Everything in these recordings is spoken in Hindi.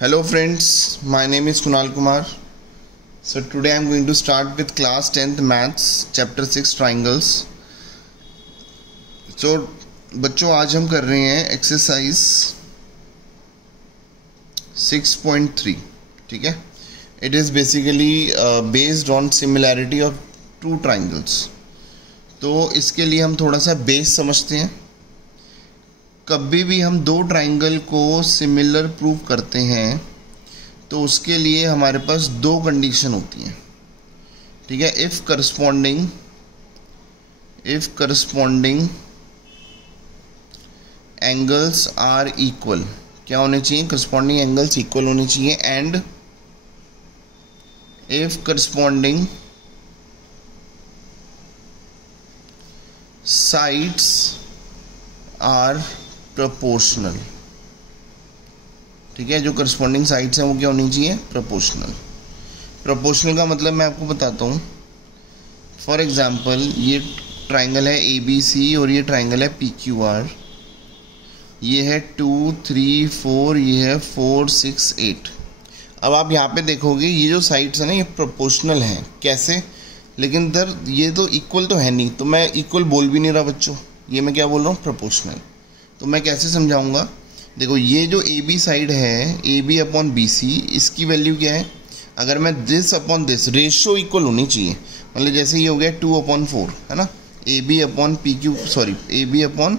Hello friends, my name is Kunal Kumar. So today I am going to start with class 10th maths chapter 6 triangles. So बच्चों आज हम कर रहे हैं एक्सरसाइज 6.3. ठीक है, it is basically based on similarity of two triangles. तो इसके लिए हम थोड़ा सा बेस समझते हैं. कभी भी हम दो ट्राइंगल को सिमिलर प्रूव करते हैं तो उसके लिए हमारे पास दो कंडीशन होती हैं. ठीक है, if corresponding angles are equal. क्या होने चाहिए? करस्पॉन्डिंग एंगल्स इक्वल होने चाहिए. And if corresponding sides are proportional. ठीक है, जो करस्पॉन्डिंग साइड्स हैं वो क्या होनी चाहिए? प्रोपोर्शनल. प्रोपोर्शनल का मतलब मैं आपको बताता हूँ. फॉर एग्जांपल ये ट्राइंगल है ABC और ये ट्राइंगल है PQR. ये है 2, 3, 4, ये है 4, 6, 8. अब आप यहाँ पे देखोगे ये जो साइड्स हैं ना ये प्रोपोर्शनल हैं. कैसे? लेकिन इधर ये तो इक्वल तो है नहीं, तो मैं इक्वल बोल भी नहीं रहा बच्चों. ये मैं क्या बोल रहा हूँ? प्रोपोर्शनल. तो मैं कैसे समझाऊंगा? देखो ये जो AB साइड है AB अपॉन BC, इसकी वैल्यू क्या है? अगर मैं this upon this, ratio equal होनी चाहिए. मतलब जैसे ये हो गया 2/4 है ना, AB upon PQ, sorry AB upon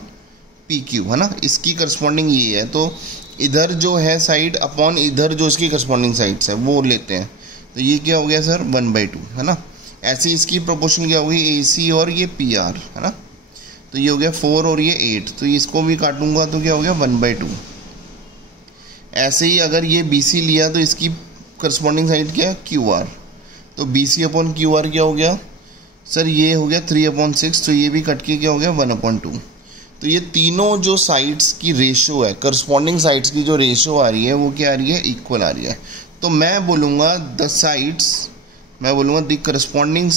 PQ है ना, इसकी करस्पॉन्डिंग ये है. तो इधर जो है साइड अपॉन इधर जो इसकी करस्पॉन्डिंग साइड्स है वो लेते हैं. तो ये क्या हो गया सर? 1/2 है ना. ऐसे इसकी प्रोपोर्शन क्या होगी? AC और ये PR है ना. तो ये हो गया 4 और ये 8. तो इसको भी काटूंगा तो क्या हो गया? 1/2. ऐसे ही अगर ये BC लिया तो इसकी करस्पॉन्डिंग साइड क्या है? QR. तो BC अपॉन QR क्या हो गया सर? ये हो गया 3/6. तो ये भी कट के क्या हो गया? 1/2. तो ये तीनों जो साइड्स की रेशो है, करस्पॉन्डिंग साइड्स की जो रेशो आ रही है वो क्या आ रही है? इक्वल आ रही है. तो मैं बोलूँगा the corresponding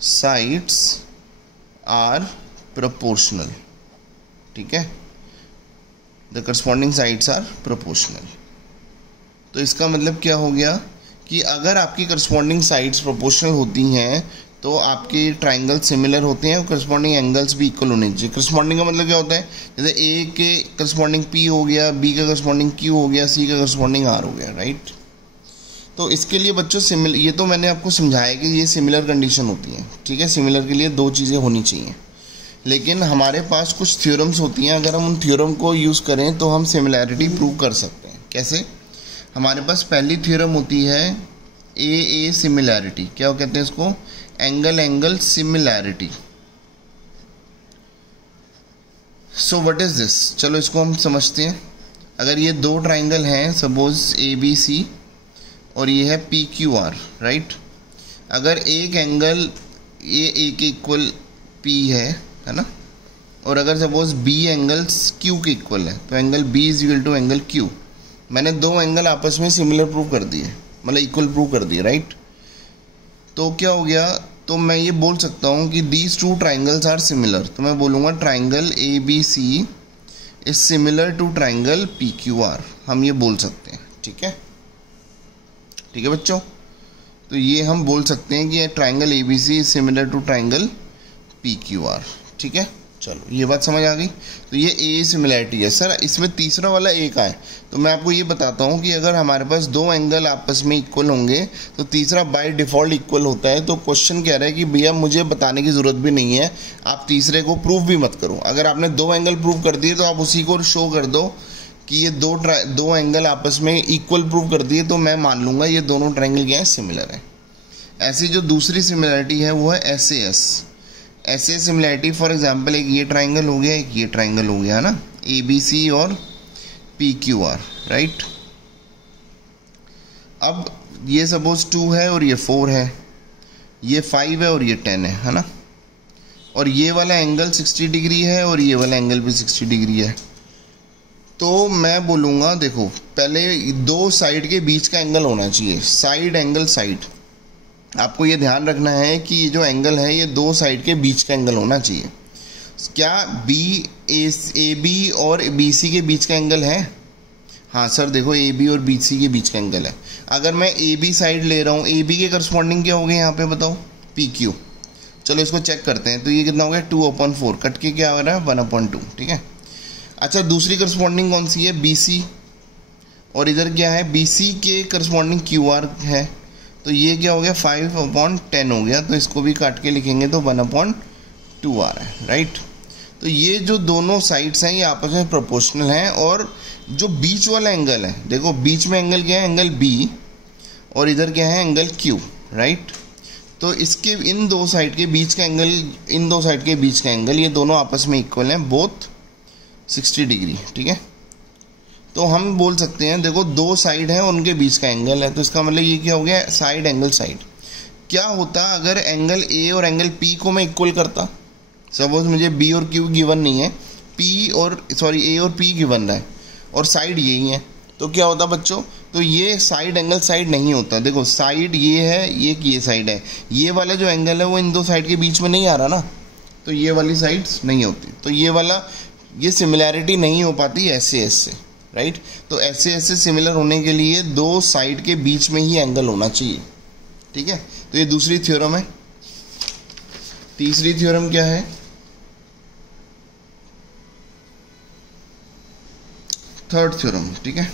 sides are proportional. ठीक है, the corresponding sides are proportional. तो इसका मतलब क्या हो गया कि अगर आपकी करस्पॉन्डिंग साइड्स प्रोपोर्शनल होती हैं तो आपके ट्राइंगल सिमिलर होते हैं और करस्पॉन्डिंग एंगल्स भी इक्वल होने चाहिए. करस्पॉन्डिंग का मतलब क्या होता है? जैसे A के करस्पॉन्डिंग P हो गया, B का करस्पॉन्डिंग Q हो गया, C का करस्पॉन्डिंग R हो गया. राइट. तो इसके लिए बच्चों ये तो मैंने आपको समझाया कि ये सिमिलर कंडीशन होती है. ठीक है, सिमिलर के लिए दो चीज़ें होनी चाहिए. लेकिन हमारे पास कुछ थ्योरम्स होती हैं, अगर हम उन थ्योरम को यूज़ करें तो हम सिमिलैरिटी प्रूव कर सकते हैं. कैसे? हमारे पास पहली थ्योरम होती है AA सिमिलैरिटी. क्या कहते हैं इसको? Angle similarity. So what is this? चलो इसको हम समझते हैं. अगर ये दो ट्राइंगल हैं, सपोज ABC और ये है PQR. राइट. अगर एक एंगल ये A के इक्वल P है ना, और अगर सपोज B एंगल Q के इक्वल है तो angle B is equal to angle Q. मैंने दो एंगल आपस में सिमिलर प्रूव कर दिए, मतलब इक्वल प्रूव कर दिए. राइट. तो क्या हो गया? तो मैं ये बोल सकता हूँ कि these two triangles are similar. तो मैं बोलूँगा triangle ABC is similar to triangle PQR. हम ये बोल सकते हैं. ठीक है, ठीक है बच्चों. तो ये हम बोल सकते हैं कि triangle ABC is similar to triangle PQR. ठीक है, चलो ये बात समझ आ गई. तो ये A सिमिलैरिटी है. सर इसमें तीसरा वाला A का है. तो मैं आपको ये बताता हूँ कि अगर हमारे पास दो एंगल आपस में इक्वल होंगे तो तीसरा बाय डिफ़ॉल्ट इक्वल होता है. तो क्वेश्चन कह रहा है कि भैया मुझे बताने की ज़रूरत भी नहीं है, आप तीसरे को प्रूव भी मत करो. अगर आपने दो एंगल प्रूव कर दिए तो आप उसी को शो कर दो कि ये दो एंगल आपस में इक्वल प्रूव कर दिए, तो मैं मान लूँगा ये दोनों ट्राइंगल क्या है? सिमिलर है. ऐसी जो दूसरी सिमिलैरिटी है वो है SAS सिमिलैरिटी. फॉर एग्जांपल एक ये ट्राइंगल हो गया, एक ये ट्राइंगल हो गया है ना, ABC और PQR. राइट. अब ये सपोज 2 है और ये 4 है, ये 5 है और ये 10 है ना, और ये वाला एंगल 60 डिग्री है और ये वाला एंगल भी 60 डिग्री है. तो मैं बोलूँगा देखो पहले दो साइड के बीच का एंगल होना चाहिए. साइड एंगल साइड, आपको ये ध्यान रखना है कि ये जो एंगल है ये दो साइड के बीच का एंगल होना चाहिए. क्या ए बी और बी सी के बीच का एंगल है? हाँ सर देखो ए बी और बी सी के बीच का एंगल है। अगर मैं ए बी साइड ले रहा हूँ, ए बी के करस्पॉन्डिंग क्या हो गया यहाँ पे बताओ? P Q. चलो इसको चेक करते हैं। तो ये कितना हो गया? 2/4 कट के क्या हो रहा है? 1/2। ठीक है। अच्छा दूसरी करस्पॉन्डिंग कौन सी है? B C. और इधर क्या है? बी सी के करस्पॉन्डिंग क्यू आर है। तो ये क्या हो गया? 5/10 हो गया। तो इसको भी काट के लिखेंगे तो 1/2 आ रहा है, राइट। तो ये जो दोनों साइड्स हैं ये आपस में प्रोपोर्शनल हैं। और जो बीच वाला एंगल है, देखो बीच में एंगल क्या है? Angle B. और इधर क्या है? Angle Q, right. तो इसके इन दो साइड के बीच का एंगल, इन दो साइड के बीच का एंगल, ये दोनों आपस में इक्वल हैं, बोथ 60 डिग्री। ठीक है। तो हम बोल सकते हैं देखो दो साइड हैं, उनके बीच का एंगल है। तो इसका मतलब ये क्या हो गया? Side angle side. क्या होता अगर एंगल ए और एंगल पी को मैं इक्वल करता? सपोज मुझे बी और क्यू गिवन नहीं है, ए और पी गिवन है और साइड यही है। तो क्या होता बच्चों? तो ये साइड एंगल साइड नहीं होता। देखो साइड ये है, ये साइड है, ये वाला जो एंगल है वो इन दो साइड के बीच में नहीं आ रहा ना, तो ये वाली साइड्स नहीं होती। तो ये सिमिलैरिटी नहीं हो पाती ऐसे ऐसे, राइट। तो ऐसे ऐसे सिमिलर होने के लिए दो साइड के बीच में ही एंगल होना चाहिए। ठीक है। तो ये दूसरी थ्योरम है। तीसरी थ्योरम क्या है? थर्ड थ्योरम, ठीक है,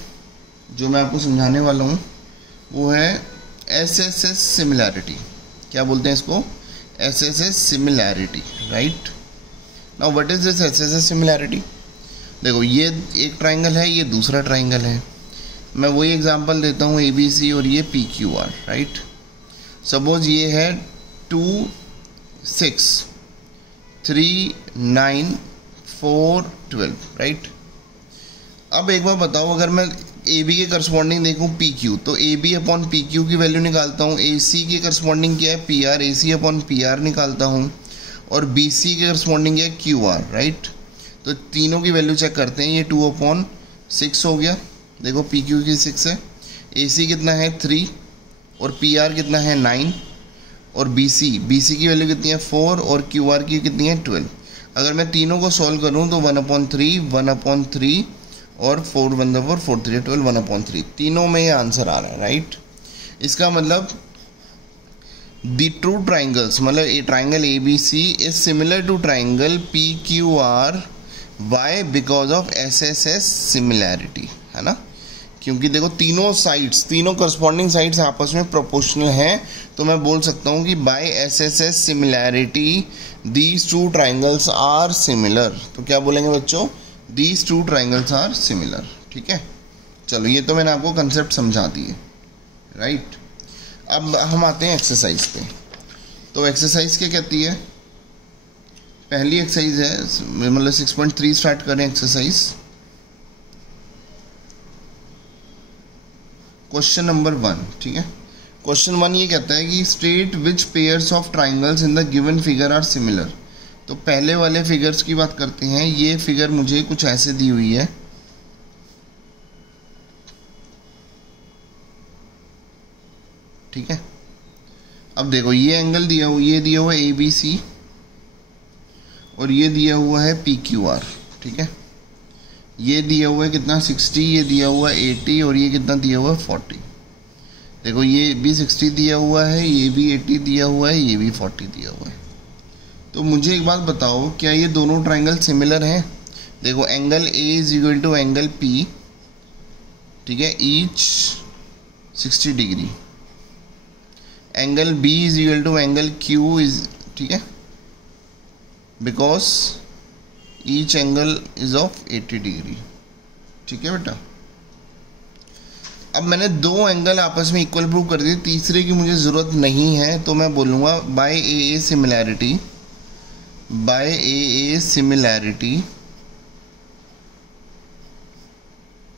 जो मैं आपको समझाने वाला हूँ वो है एसएसएस सिमिलैरिटी। क्या बोलते हैं इसको? SSS similarity, right. Now what is this SSS similarity? देखो ये एक ट्राइंगल है, ये दूसरा ट्राइंगल है। मैं वही एग्जांपल देता हूँ, ABC और ये PQR, राइट। सपोज ये है 2, 6, 3, 9, 4, 12, राइट। अब एक बार बताओ, अगर मैं AB के करस्पॉन्डिंग देखूँ PQ, तो AB/PQ की वैल्यू निकालता हूँ। AC के करस्पॉन्डिंग क्या है? PR, AC/PR निकालता हूँ। और BC के करस्पॉन्डिंग क्या है? QR, right. तो तीनों की वैल्यू चेक करते हैं। ये 2/6 हो गया। देखो PQ की 6 है, AC कितना है? 3, और PR कितना है? 9, और BC की वैल्यू कितनी है? 4, और QR की कितनी है? 12। अगर मैं तीनों को सॉल्व करूं तो 1/3, 1/3 और 4/4, 4 3 12, 1/3 तीनों में ये आंसर आ रहा है, राइट। इसका मतलब द ट्रू ट्राइंगल्स, मतलब A triangle ABC is similar to triangle PQR। Why? Because of SSS similarity, है ना। क्योंकि देखो तीनों साइड्स, तीनों करस्पॉन्डिंग साइड्स आपस में प्रोपोर्शनल हैं। तो मैं बोल सकता हूँ कि by SSS similarity these two triangles are similar. तो क्या बोलेंगे बच्चों? These two triangles are similar. ठीक है। चलो ये तो मैंने आपको कंसेप्ट समझा दिए, राइट। अब हम आते हैं एक्सरसाइज पे। तो एक्सरसाइज क्या कहती है? पहली एक्सरसाइज है, मतलब 6.3 स्टार्ट करें एक्सरसाइज। क्वेश्चन नंबर 1, ठीक है। क्वेश्चन 1 ये कहता है कि state which pairs of triangles in the given figure are similar. तो पहले वाले फिगर्स की बात करते हैं। ये फिगर मुझे कुछ ऐसे दी हुई है, ठीक है। अब देखो ये एंगल दिया हुआ, ये दिया हुआ है ABC और ये दिया हुआ है PQR, ठीक है। ये दिया हुआ है कितना? 60, ये दिया हुआ है 80 और ये कितना दिया हुआ है? 40। देखो ये भी 60 दिया हुआ है, ये भी 80 दिया हुआ है, ये भी 40 दिया हुआ है। तो मुझे एक बात बताओ, क्या ये दोनों ट्राइंगल सिमिलर हैं? देखो angle A is equal to angle P, ठीक है, each 60 degree. Angle B is equal to angle Q is, ठीक है, because each angle is of 80 degree. ठीक है बेटा। अब मैंने दो एंगल आपस में इक्वल प्रूव कर दिए, तीसरे की मुझे ज़रूरत नहीं है। तो मैं बोलूँगा by AA similarity, by AA similarity,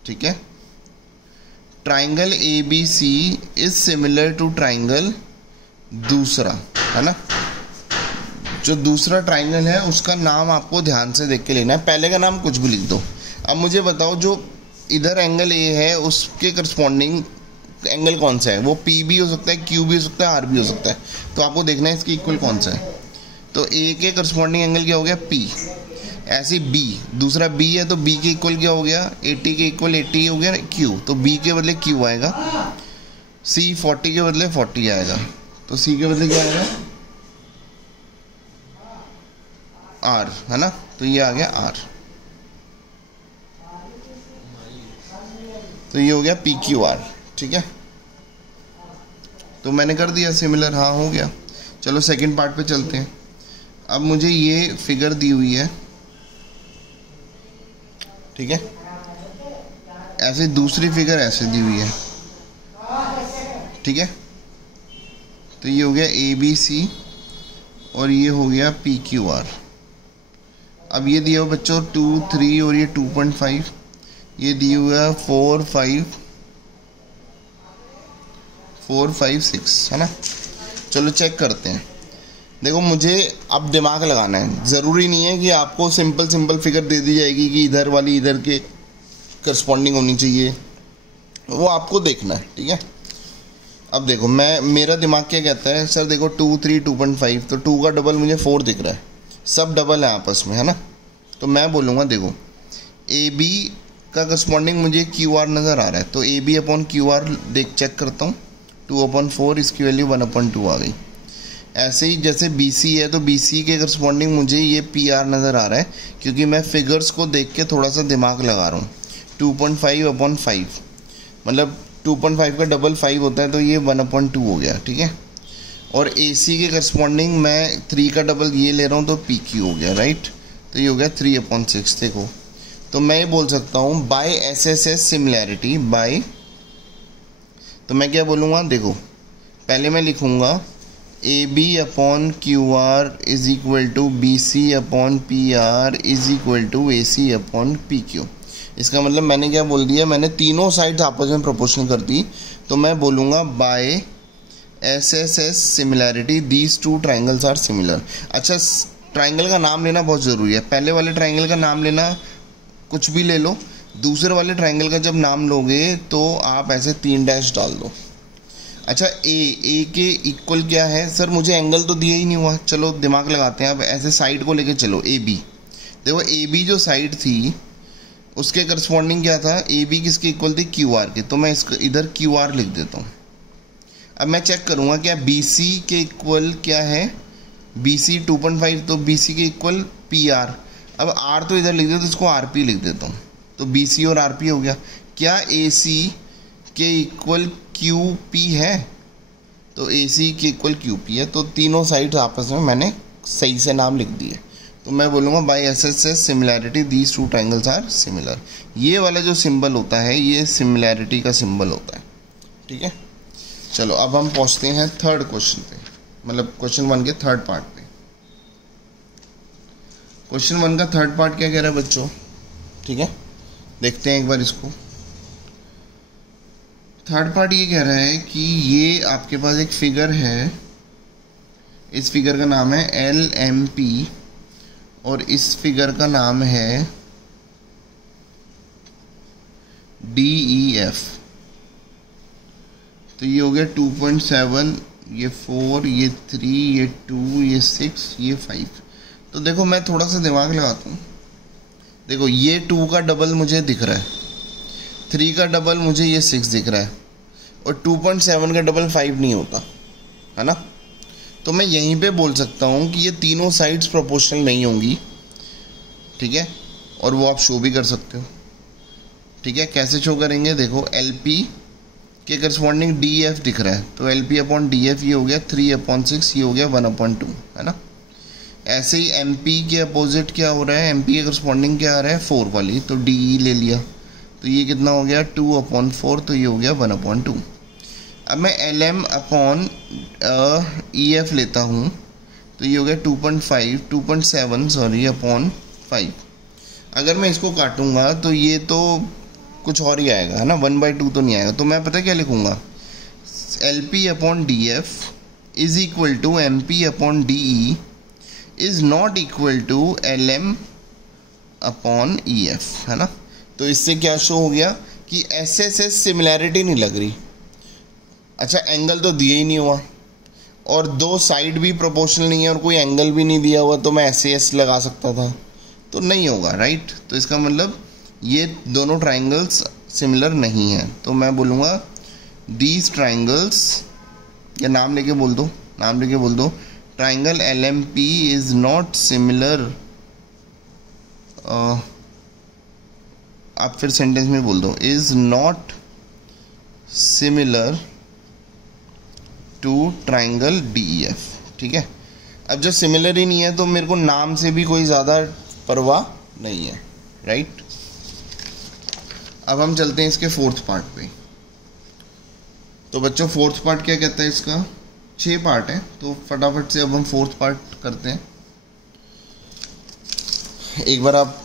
ठीक है, triangle ABC is similar to triangle दूसरा, है ना। जो दूसरा ट्राइंगल है उसका नाम आपको ध्यान से देख के लेना है, पहले का नाम कुछ भी लिख दो। अब मुझे बताओ जो इधर एंगल A है उसके करस्पॉन्डिंग एंगल कौन सा है? वो P भी हो सकता है, Q भी हो सकता है, R भी हो सकता है। तो आपको देखना है इसकी इक्वल कौन सा है। तो ए के करस्पॉन्डिंग एंगल क्या हो गया पी। ऐसे बी, दूसरा बी है तो बी के इक्वल क्या हो गया 80 के इक्वल 80 हो गया क्यू, तो बी के बदले क्यू आएगा। सी 40 के बदले 40 आएगा, तो सी के बदले क्या आएगा आर, है ना। तो ये आ गया आर, तो ये हो गया पी क्यू आर। ठीक है, तो मैंने कर दिया सिमिलर, हाँ हो गया। चलो सेकंड पार्ट पे चलते हैं। अब मुझे ये फिगर दी हुई है, ठीक है, ऐसे दूसरी फिगर ऐसे दी हुई है, ठीक है। तो ये हो गया ए बी सी और ये हो गया पी क्यू आर। अब ये दिया हुआ बच्चों 2 3 और ये 2.5, ये दिया हुआ 4 5 6, है ना। चलो चेक करते हैं। देखो मुझे अब दिमाग लगाना है, ज़रूरी नहीं है कि आपको सिंपल फिगर दे दी जाएगी कि इधर वाली इधर के करस्पॉन्डिंग होनी चाहिए, वो आपको देखना है, ठीक है। अब देखो मेरा दिमाग क्या कहता है, सर देखो 2 3 2.5, तो 2 का डबल मुझे 4 दिख रहा है, सब डबल है आपस में, है ना। तो मैं बोलूँगा देखो ए बी का करस्पॉन्डिंग मुझे क्यू आर नज़र आ रहा है, तो A B upon Q R check करता हूँ, 2/4, इसकी वैल्यू 1/2 आ गई। ऐसे ही जैसे बी सी है तो बी सी के करस्पॉन्डिंग मुझे ये पी आर नज़र आ रहा है, क्योंकि मैं फिगर्स को देख के थोड़ा सा दिमाग लगा रहा हूँ। 2.5/5 मतलब 2.5 का डबल 5 होता है, तो ये 1/2 हो गया, ठीक है। और ए सी के करस्पॉन्डिंग मैं 3 का डबल ये ले रहा हूँ, तो पी क्यू हो गया, राइट। तो ये हो गया 3/6। देखो तो मैं ये बोल सकता हूँ by S S S similarity by, तो मैं क्या बोलूँगा, देखो पहले मैं लिखूँगा A B upon Q R is equal to B C upon P R is equal to A C upon P Q. इसका मतलब मैंने क्या बोल दिया, मैंने तीनों साइड्स आपस में प्रोपोर्शनल कर दी, तो मैं बोलूँगा by S S S similarity these two triangles are similar. अच्छा, ट्राइंगल का नाम लेना बहुत ज़रूरी है। पहले वाले ट्राइंगल का नाम लेना कुछ भी ले लो, दूसरे वाले ट्राइंगल का जब नाम लोगे तो आप ऐसे 3 डैश डाल दो। अच्छा, ए के इक्वल क्या है, सर मुझे एंगल तो दिया ही नहीं हुआ, चलो दिमाग लगाते हैं। अब ऐसे साइड को लेके चलो, ए बी, देखो ए बी जो साइड थी उसके करस्पॉन्डिंग क्या था, ए बी किसके इक्वल थी क्यू आर के, तो मैं इसको इधर क्यू आर लिख देता हूँ। अब मैं चेक करूँगा क्या बी सी के इक्वल क्या है, बी सी 2.5, तो बी सी के इक्वल पी आर। अब आर तो इधर लिख देता हूँ, इसको आर पी लिख देता हूँ, तो बी सी और आर पी हो गया। क्या ए सी के इक्वल क्यू पी है, तो ए सी के इक्वल क्यू पी है। तो तीनों साइड्स आपस में मैंने सही से नाम लिख दिए, तो मैं बोलूँगा by S S S similarity these two triangles are similar. ये वाला जो सिंबल होता है ये सिमिलैरिटी का सिंबल होता है, ठीक है। चलो अब हम पहुँचते हैं थर्ड क्वेश्चन पे, मतलब क्वेश्चन 1 के थर्ड पार्ट पे। क्वेश्चन 1 का थर्ड पार्ट क्या कह रहा है बच्चों, ठीक है, देखते हैं एक बार इसको। थर्ड पार्ट ये कह रहा है कि ये आपके पास एक फिगर है, इस फिगर का नाम है एल एम पी और इस फिगर का नाम है डी ई एफ। तो ये हो गया 2.7, ये 4, ये 3, ये 2, ये 6, ये 5। तो देखो मैं थोड़ा सा दिमाग लगाता हूँ। देखो ये 2 का डबल मुझे दिख रहा है, 3 का डबल मुझे ये 6 दिख रहा है, और 2.7 का डबल 5 नहीं होता, है ना। तो मैं यहीं पे बोल सकता हूँ कि ये तीनों साइड्स प्रोपोर्शनल नहीं होंगी, ठीक है, और वो आप शो भी कर सकते हो, ठीक है। कैसे शो करेंगे, देखो एल पी के करस्पॉन्डिंग डी एफ दिख रहा है, तो L P upon D F ये हो गया 3/6, ये हो गया 1/2, है ना। ऐसे ही एम पी के अपोजिट क्या हो रहा है, एम पी के करस्पॉन्डिंग क्या आ रहा है 4 वाली, तो डी ई ले लिया, तो ये कितना हो गया 2/4, तो ये हो गया 1/2। अब मैं L M upon E F लेता हूँ, तो ये हो गया 2.7 सॉरी अपॉन 5। अगर मैं इसको काटूंगा तो ये तो कुछ और ही आएगा, है ना, 1/2 तो नहीं आएगा। तो मैं पता क्या लिखूंगा, L P upon D F is equal to M P upon D E is not equal to L M upon E F, है ना। तो इससे क्या शो हो गया कि एस एस एस सिमिलैरिटी नहीं लग रही। अच्छा, एंगल तो दिए ही नहीं हुआ, और दो साइड भी प्रोपोर्शनल नहीं है और कोई एंगल भी नहीं दिया हुआ, तो मैं SAS लगा सकता था, तो नहीं होगा, राइट। तो इसका मतलब ये दोनों ट्राइंगल्स सिमिलर नहीं हैं। तो मैं बोलूँगा दीज ट्राइंगल्स, या नाम लेके बोल दो, triangle LMP is not similar. आप फिर सेंटेंस में बोल दो, is not similar to triangle DEF, ठीक है। अब जब सिमिलर ही नहीं है तो मेरे को नाम से भी कोई ज़्यादा परवाह नहीं है, राइट। अब हम चलते हैं इसके फोर्थ पार्ट पे। तो बच्चों फोर्थ पार्ट क्या कहता है इसका, 6 पार्ट है, तो फटाफट से अब हम फोर्थ पार्ट करते हैं। एक बार आप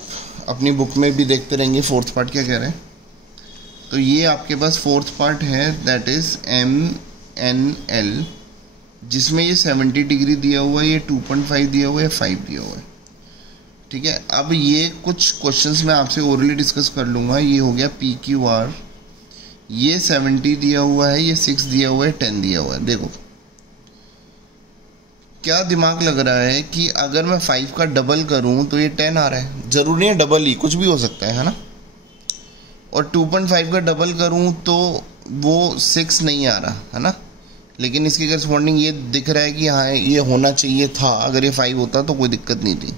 अपनी बुक में भी देखते रहेंगे फोर्थ पार्ट क्या कह रहे हैं। तो ये आपके पास फोर्थ पार्ट है, दैट इज MNL, जिसमें ये 70 डिग्री दिया हुआ है, ये 2.5 दिया हुआ है, 5 दिया हुआ है, ठीक है। अब ये कुछ क्वेश्चंस मैं आपसे ओरली डिस्कस कर लूँगा। ये हो गया PQR, ये 70 दिया हुआ है, ये 6 दिया हुआ है, 10 दिया हुआ है। देखो क्या दिमाग लग रहा है कि अगर मैं 5 का डबल करूं तो ये 10 आ रहा है, जरूरी है डबल ही, कुछ भी हो सकता है ना। और 2.5 का डबल करूं तो वो 6 नहीं आ रहा है ना, लेकिन इसके करस्पॉन्डिंग ये दिख रहा है कि हाँ ये होना चाहिए था, अगर ये 5 होता तो कोई दिक्कत नहीं थी।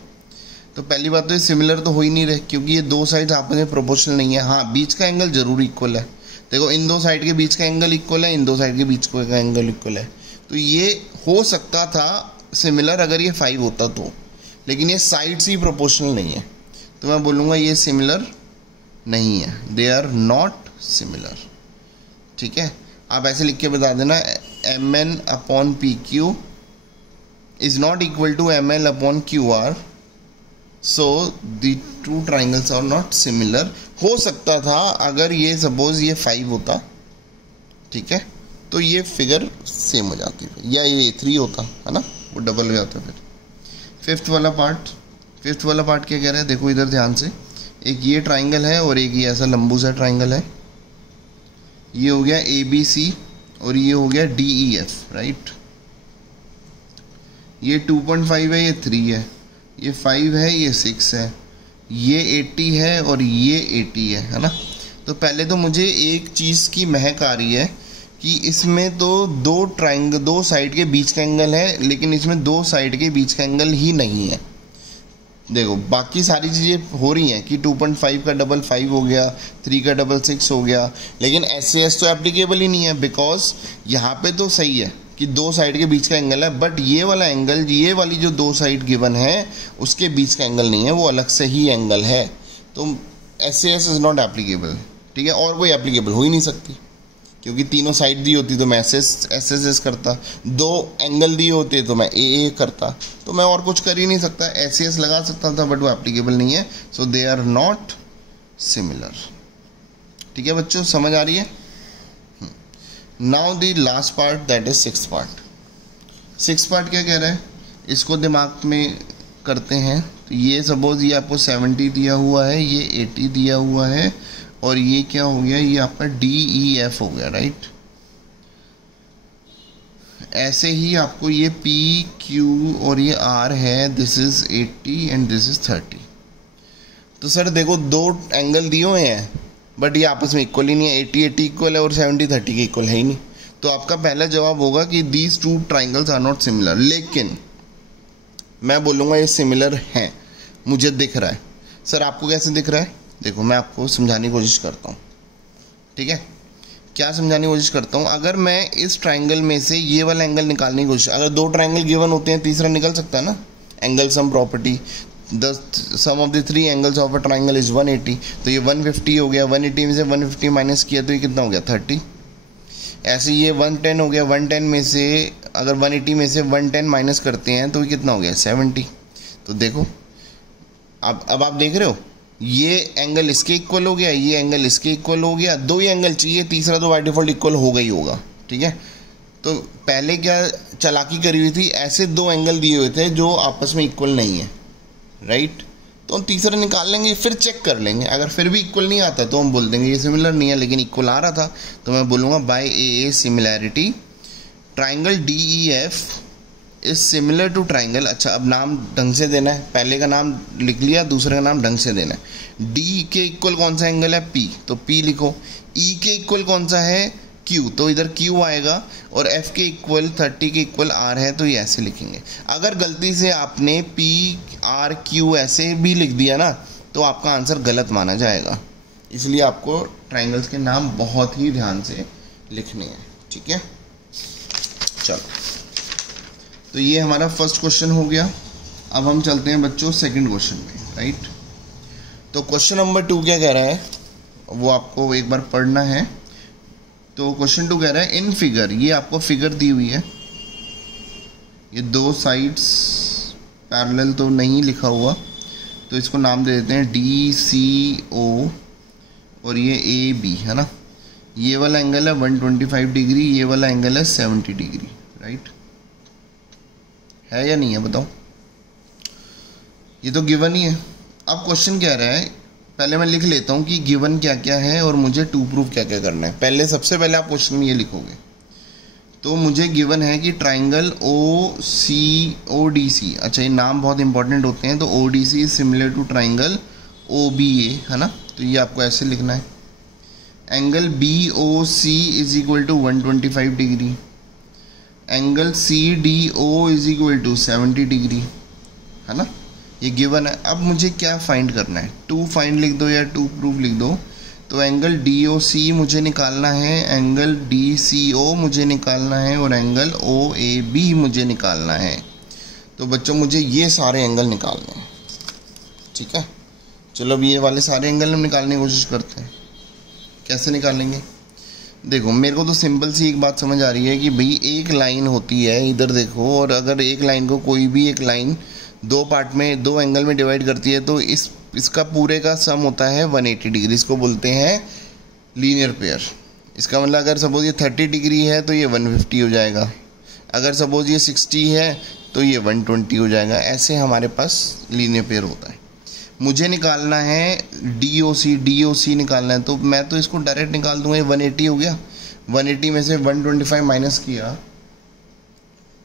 तो पहली बात तो ये सिमिलर तो हो ही नहीं रहे, क्योंकि ये दो साइड आपस में प्रोपोर्शनल नहीं है। हाँ, बीच का एंगल जरूर इक्वल है, देखो इन दो साइड के बीच का एंगल इक्वल है, इन दो साइड के बीच का एंगल इक्वल है, तो ये हो सकता था सिमिलर अगर ये 5 होता तो, लेकिन ये साइड्स ही प्रोपोर्शनल नहीं है, तो मैं बोलूँगा ये सिमिलर नहीं है, दे आर नॉट सिमिलर, ठीक है। आप ऐसे लिख के बता देना, MN/PQ is not equal to ML/QR, so the two triangles are not similar. हो सकता था अगर ये सपोज ये 5 होता, ठीक है, तो ये फिगर सेम हो जाती है, या ये 3 होता है ना, वो डबल हो जाता फिर। फिफ्थ वाला पार्ट क्या कह रहा है, देखो इधर ध्यान से, एक ये ट्राइंगल है और एक ये ऐसा लंबू सा ट्राइंगल है, ये हो गया ABC और ये हो गया DEF, राइट। ये 2.5 है, ये 3 है, ये 5 है, ये 6 है, ये 80 है और ये 80 है ना। तो पहले तो मुझे एक चीज़ की महक आ रही है कि इसमें तो दो साइड के बीच का एंगल है, लेकिन इसमें दो साइड के बीच का एंगल ही नहीं है। देखो बाकी सारी चीज़ें हो रही हैं कि 2.5 का डबल 5 हो गया, 3 का डबल 6 हो गया, लेकिन SAS तो एप्लीकेबल ही नहीं है, बिकॉज यहाँ पे तो सही है कि दो साइड के बीच का एंगल है, बट ये वाला एंगल, ये वाली जो दो साइड गिवन है उसके बीच का एंगल नहीं है, वो अलग से ही एंगल है, तो SAS इज नॉट एप्लीकेबल, ठीक है। और कोई एप्लीकेबल हो ही नहीं सकती, क्योंकि तीनों साइड दी होती तो मैं SS करता, दो एंगल दिए होते तो मैं AA करता, तो मैं और कुछ कर ही नहीं सकता, SAS लगा सकता था, बट वो एप्लीकेबल नहीं है, सो दे आर नॉट सिमिलर, ठीक है बच्चों, समझ आ रही है। Now the last part, that is sixth part क्या कह रहा है, इसको दिमाग में करते हैं। तो ये सपोज ये आपको 70 दिया हुआ है, ये 80 दिया हुआ है, और ये क्या हो गया, ये आपका DEF हो गया, राइट। ऐसे ही आपको ये PQ और ये R है, this is 80 and this is 30। तो सर देखो दो एंगल दिए हुए हैं, बट ये आपस में इक्वल ही नहीं है, 80 इक्वल है और 70 30 के इक्वल है ही नहीं। तो आपका पहला जवाब होगा कि these two triangles are not similar, लेकिन मैं बोलूँगा ये सिमिलर हैं, मुझे दिख रहा है। सर आपको कैसे दिख रहा है, देखो मैं आपको समझाने की कोशिश करता हूँ, ठीक है। क्या समझाने की कोशिश करता हूँ, अगर मैं इस ट्राइंगल में से ये वाला एंगल निकालने की कोशिश, अगर दो ट्राइंगल गिवन होते हैं तीसरा निकल सकता है ना, angle sum property, the sum of the 3 angles of a triangle is 180, तो ये 150 हो गया, 180 में से 150 माइनस किया तो ये कितना हो गया 30। ऐसे ये 110 हो गया, 110 में से अगर 180 में से 110 माइनस करते हैं तो ये कितना हो गया 70। तो देखो अब आप देख रहे हो, ये एंगल इसके इक्वल हो गया, ये एंगल इसके इक्वल हो गया, दो ही एंगल चाहिए, तीसरा तो बाय डिफॉल्ट इक्वल हो गई होगा, ठीक है। तो पहले क्या चालाकी करी हुई थी, ऐसे दो एंगल दिए हुए थे जो आपस में इक्वल नहीं है, राइट। तो हम तीसरा निकाल लेंगे, फिर चेक कर लेंगे, अगर फिर भी इक्वल नहीं आता तो हम बोल देंगे ये सिमिलर नहीं है, लेकिन इक्वल आ रहा था तो मैं बोलूँगा by AA similarity triangle DEF is similar to triangle, अच्छा अब नाम ढंग से देना है, पहले का नाम लिख लिया, दूसरे का नाम ढंग से देना है। डी के इक्वल कौन सा एंगल है? पी, तो पी लिखो। ई के इक्वल कौन सा है? क्यू, तो इधर क्यू आएगा। और एफ के इक्वल 30 के इक्वल आर है, तो ये ऐसे लिखेंगे। अगर गलती से आपने पी आर क्यू ऐसे भी लिख दिया ना, तो आपका आंसर गलत माना जाएगा। इसलिए आपको ट्राइंगल्स के नाम बहुत ही ध्यान से लिखने हैं, ठीक है। चलो, तो ये हमारा फर्स्ट क्वेश्चन हो गया। अब हम चलते हैं बच्चों सेकंड क्वेश्चन में, राइट। तो क्वेश्चन नंबर 2 क्या कह रहा है वो आपको एक बार पढ़ना है। तो क्वेश्चन 2 कह रहा है इन फिगर, ये आपको फिगर दी हुई है, ये दो साइड्स पैरेलल तो नहीं लिखा हुआ, तो इसको नाम दे देते हैं DCO और ये AB है ना। ये वाला एंगल है 125 डिग्री, ये वाला एंगल है 70 डिग्री, राइट है या नहीं है बताओ? ये तो गिवन ही है। अब क्वेश्चन क्या रहा है, पहले मैं लिख लेता हूँ कि गिवन क्या क्या है और मुझे टू प्रूफ क्या क्या करना है। पहले सबसे पहले आप क्वेश्चन में ये लिखोगे। तो मुझे गिवन है कि ट्राइंगल OCODC, अच्छा ये नाम बहुत इंपॉर्टेंट होते हैं, तो ODC is similar to triangle OBA है ना, तो ये आपको ऐसे लिखना है। Angle BOC is equal to 125 degree, angle CDO is equal to 70 degree है ना, ये गिवन है। अब मुझे क्या फाइंड करना है? टू फाइंड लिख दो या टू प्रूफ लिख दो। तो एंगल DOC मुझे निकालना है, एंगल DCO मुझे निकालना है और एंगल OAB मुझे निकालना है। तो बच्चों मुझे ये सारे एंगल निकालने हैं, ठीक है। चलो अब ये वाले सारे एंगल हम निकालने की कोशिश करते हैं। कैसे निकालेंगे? देखो मेरे को तो सिंपल सी एक बात समझ आ रही है कि भाई एक लाइन होती है, इधर देखो, और अगर एक लाइन को कोई भी एक लाइन दो पार्ट में, दो एंगल में डिवाइड करती है, तो इसका पूरे का सम होता है 180 डिग्री। इसको बोलते हैं लीनियर पेयर। इसका मतलब अगर सपोज ये 30 डिग्री है तो ये 150 हो जाएगा, अगर सपोज ये 60 है तो ये 120 हो जाएगा। ऐसे हमारे पास लीनियर पेयर होता है। मुझे निकालना है DOC निकालना है, तो मैं तो इसको डायरेक्ट निकाल दूंगा। ये 180 हो गया, 180 में से 125 माइनस किया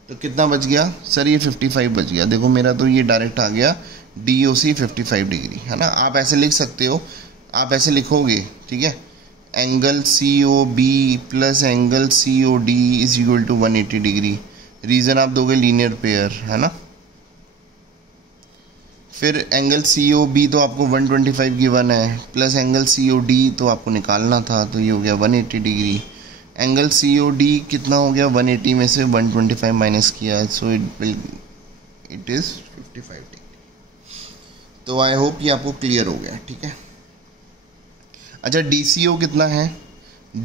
तो कितना बच गया? सर ये 55 बच गया। देखो मेरा तो ये डायरेक्ट आ गया DOC 55 डिग्री है ना। आप ऐसे लिख सकते हो, आप ऐसे लिखोगे, ठीक है। Angle COB plus angle COD is equal to 180 degree. Reason आप दोगे लीनियर पेयर है ना। फिर एंगल COB तो आपको 125 गिवन है, प्लस एंगल COD तो आपको निकालना था, तो ये हो गया 180 डिग्री। एंगल COD कितना हो गया? 180 में से 125 माइनस किया, सो इट इज 55 डिग्री। तो आई होप ये आपको क्लियर हो गया, ठीक है। अच्छा DCO कितना है?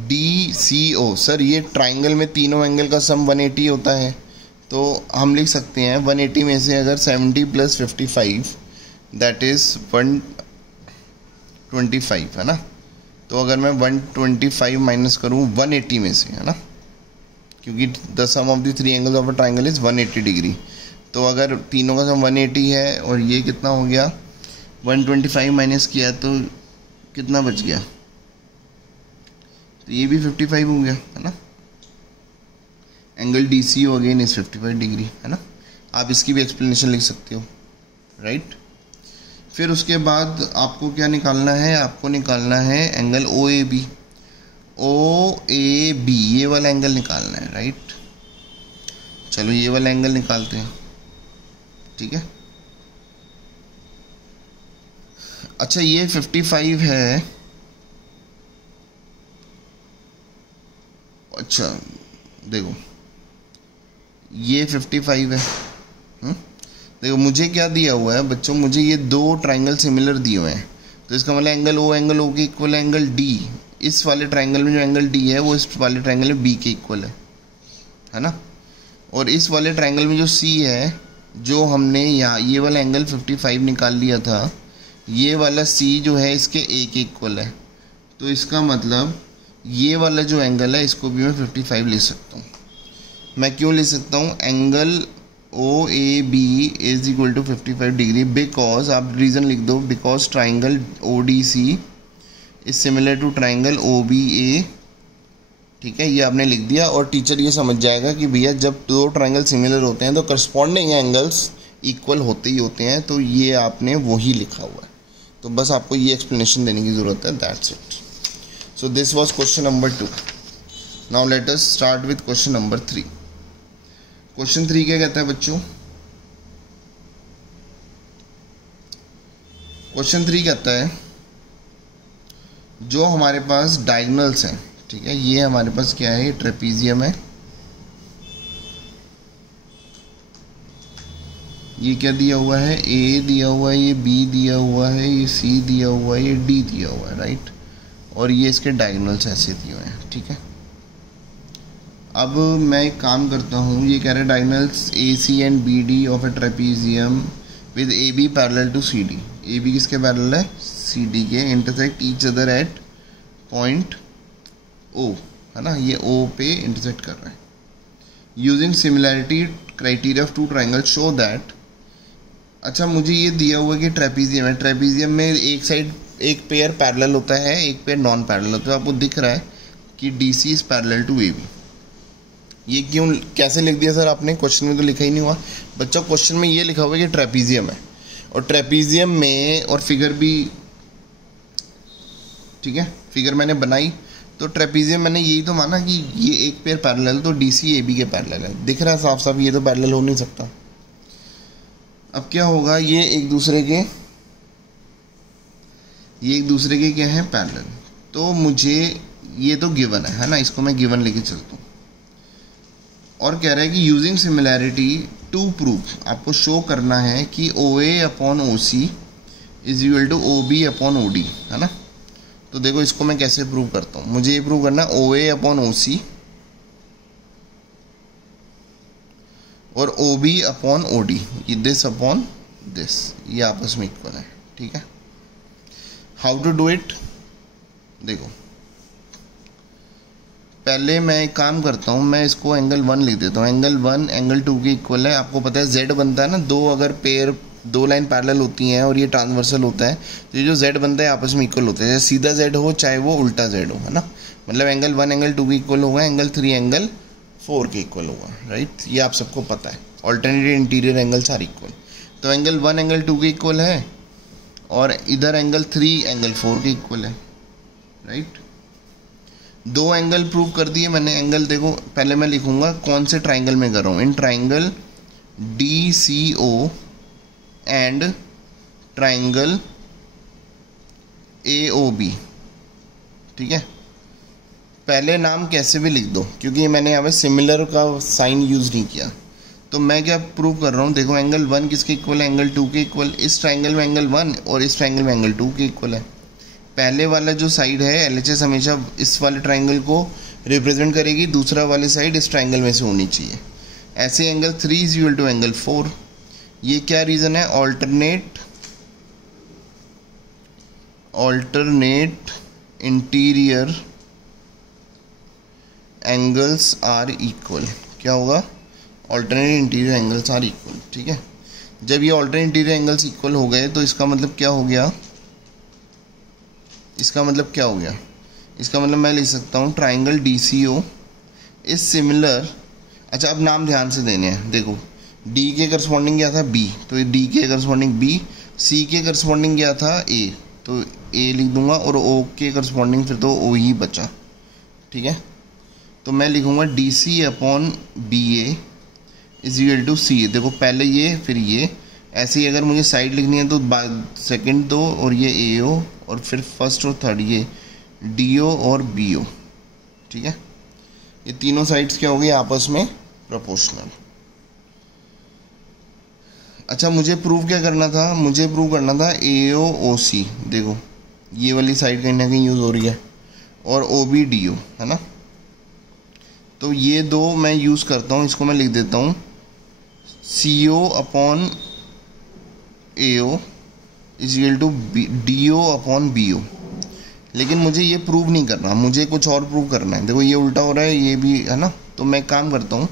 DCO सर ये ट्राइंगल में तीनों एंगल का सम 180 होता है, तो हम लिख सकते हैं 180 में से अगर 70 प्लस 55 दैट इज़ 125 है ना। तो अगर मैं 125 माइनस करूँ 180 में से है ना, क्योंकि the sum of the three angles of a triangle is 180 degree, तो अगर तीनों का सम 180 है और ये कितना हो गया 125 माइनस किया तो कितना बच गया? तो ये भी 55 हो गया है ना। Angle DCO again is 55 degree है ना। आप इसकी भी एक्सप्लेनेशन लिख सकते हो, राइट। फिर उसके बाद आपको क्या निकालना है? आपको निकालना है एंगल OAB। ये वाला एंगल निकालना है, राइट। चलो ये वाला एंगल निकालते हैं, ठीक है। अच्छा ये 55 है, अच्छा देखो ये 55 है। देखो मुझे क्या दिया हुआ है बच्चों, मुझे ये दो ट्राइंगल सिमिलर दिए हुए हैं, तो इसका मतलब एंगल O के इक्वल एंगल D। इस वाले ट्राइंगल में जो एंगल D है वो इस वाले ट्राइंगल में B के इक्वल है ना। और इस वाले ट्राइंगल में जो C है, जो हमने यहाँ ये वाला एंगल 55 निकाल लिया था, ये वाला C जो है इसके A के इक्वल है। तो इसका मतलब ये वाला जो एंगल है इसको भी मैं 55 ले सकता हूँ। मैं क्यों ले सकता हूँ? Angle OAB is equal to 55 degree, because आप रीज़न लिख दो, because triangle ODC is similar to triangle OBA, ठीक है, ये आपने लिख दिया और टीचर ये समझ जाएगा कि भैया जब दो ट्रायंगल सिमिलर होते हैं तो करस्पॉन्डिंग एंगल्स इक्वल होते ही होते हैं, तो ये आपने वही लिखा हुआ है। तो बस आपको ये एक्सप्लेनेशन देने की ज़रूरत है, that's it. So this was question number 2। Now let us start with question number 3। Question 3 क्या कहता है बच्चों? क्वेश्चन 3 कहता है जो हमारे पास डायगोनल्स हैं, ठीक है, ये हमारे पास क्या है, ट्रेपीजियम है, ये क्या दिया हुआ है, ए दिया हुआ है, ये बी दिया हुआ है, ये सी दिया हुआ है, ये डी दिया हुआ है, राइट, और ये इसके डायगोनल्स ऐसे दिए हुए हैं, ठीक है। अब मैं एक काम करता हूँ, ये कह रहे हैं diagonals A C and B D of a trapezium with A B parallel to C D. A B किसके पैरेलल है, सी डी के, intersect each other at point O, है ना, ये ओ पे इंटरसेक्ट कर रहा है। Using similarity criteria of two triangle show that. अच्छा, मुझे ये दिया हुआ है कि ट्रेपीजियम है, ट्रेपीजियम में एक साइड एक पेयर पैरेलल होता है, एक पेयर नॉन पैरेलल होता है। आपको दिख रहा है कि D C is parallel to A B. ये क्यों, कैसे लिख दिया सर आपने? क्वेश्चन में तो लिखा ही नहीं हुआ बच्चा। क्वेश्चन में ये लिखा हुआ है कि ट्रेपीजियम है, और ट्रेपीजियम में, और फिगर भी, ठीक है, फिगर मैंने बनाई तो ट्रेपीजियम मैंने यही तो माना कि ये एक पेयर पैरेलल, तो डी सी ए बी के पैरेलल है। दिख रहा है साफ साफ, ये तो पैरेलल हो नहीं सकता। अब क्या होगा, ये एक दूसरे के क्या है, पैरेलल। तो मुझे ये तो गिवन है ना, इसको मैं गिवन लेके चलता हूँ। और कह रहा है कि यूजिंग सिमिलैरिटी टू प्रूव, आपको शो करना है कि O A upon O C is equal to O B upon O D, है ना। तो देखो इसको मैं कैसे प्रूव करता हूँ। मुझे ये प्रूव करना है ओ ए अपॉन ओ सी और O B upon O D, ये दिस अपॉन दिस, ये आपस में इक्वल है, ठीक है। हाउ टू डू इट, देखो पहले मैं एक काम करता हूँ, मैं इसको एंगल 1 लिख देता हूँ। एंगल 1 एंगल 2 के इक्वल है। आपको पता है जेड बनता है ना, दो अगर पेयर, दो लाइन पैरेलल होती हैं और ये ट्रांसवर्सल होता है, तो ये जो जेड बनता है आपस में इक्वल होता है, चाहे सीधा जेड हो चाहे वो उल्टा जेड हो, है ना। मतलब एंगल 1 एंगल 2 के इक्वल होगा, एंगल 3 एंगल 4 के इक्वल होगा, राइट। ये आप सबको पता है, alternative interior angles are equal. तो एंगल 1 एंगल 2 के इक्वल है और इधर एंगल 3 एंगल 4 के इक्वल है, राइट। दो एंगल प्रूव कर दिए मैंने। एंगल देखो, पहले मैं लिखूंगा कौन से ट्राइंगल में कर रहा हूँ, in triangle D C O and triangle A O B, ठीक है। पहले नाम कैसे भी लिख दो, क्योंकि मैंने यहाँ पे सिमिलर का साइन यूज नहीं किया। तो मैं क्या प्रूव कर रहा हूँ, देखो एंगल 1 किसके इक्वल है, एंगल 2 के इक्वल। इस ट्राइंगल में एंगल 1 और इस ट्राइंगल में एंगल 2 के इक्वल है। पहले वाला जो साइड है एलएचएस हमेशा इस वाले ट्राइंगल को रिप्रेजेंट करेगी, दूसरा वाली साइड इस ट्राइंगल में से होनी चाहिए। ऐसे angle 3 is equal to angle 4। ये क्या रीजन है, alternate interior angles are equal. क्या होगा, alternate interior angles are equal, ठीक है। जब ये ऑल्टरनेट इंटीरियर एंगल्स इक्वल हो गए तो इसका मतलब क्या हो गया, इसका मतलब क्या हो गया, इसका मतलब मैं लिख सकता हूँ triangle D C O is similar. अच्छा, अब नाम ध्यान से देने हैं। देखो डी के करस्पॉन्डिंग क्या था, बी, तो डी के करस्पॉन्डिंग बी, सी के करस्पॉन्डिंग क्या था, ए, तो ए लिख दूंगा, और ओ के करस्पॉन्डिंग फिर तो ओ ही बचा, ठीक है। तो मैं लिखूंगा D C upon B A is equal to C. देखो पहले ये फिर ये, ऐसे ही अगर मुझे साइड लिखनी है तो सेकंड दो और ये ए ओ, और फिर फर्स्ट और थर्ड ये डी ओ और बी ओ, ठीक है। ये तीनों साइड्स क्या हो गई, आपस में प्रोपोर्शनल। अच्छा, मुझे प्रूव क्या करना था, मुझे प्रूव करना था ए ओ ओ सी। देखो ये वाली साइड कहीं ना कहीं यूज़ हो रही है, और ओ बी डी ओ, है ना। तो ये दो मैं यूज़ करता हूँ, इसको मैं लिख देता हूँ C O upon A O is equal to D O upon B O. लेकिन मुझे ये प्रूव नहीं करना, मुझे कुछ और प्रूव करना है। देखो ये उल्टा हो रहा है, ये भी, है ना। तो मैं काम करता हूँ,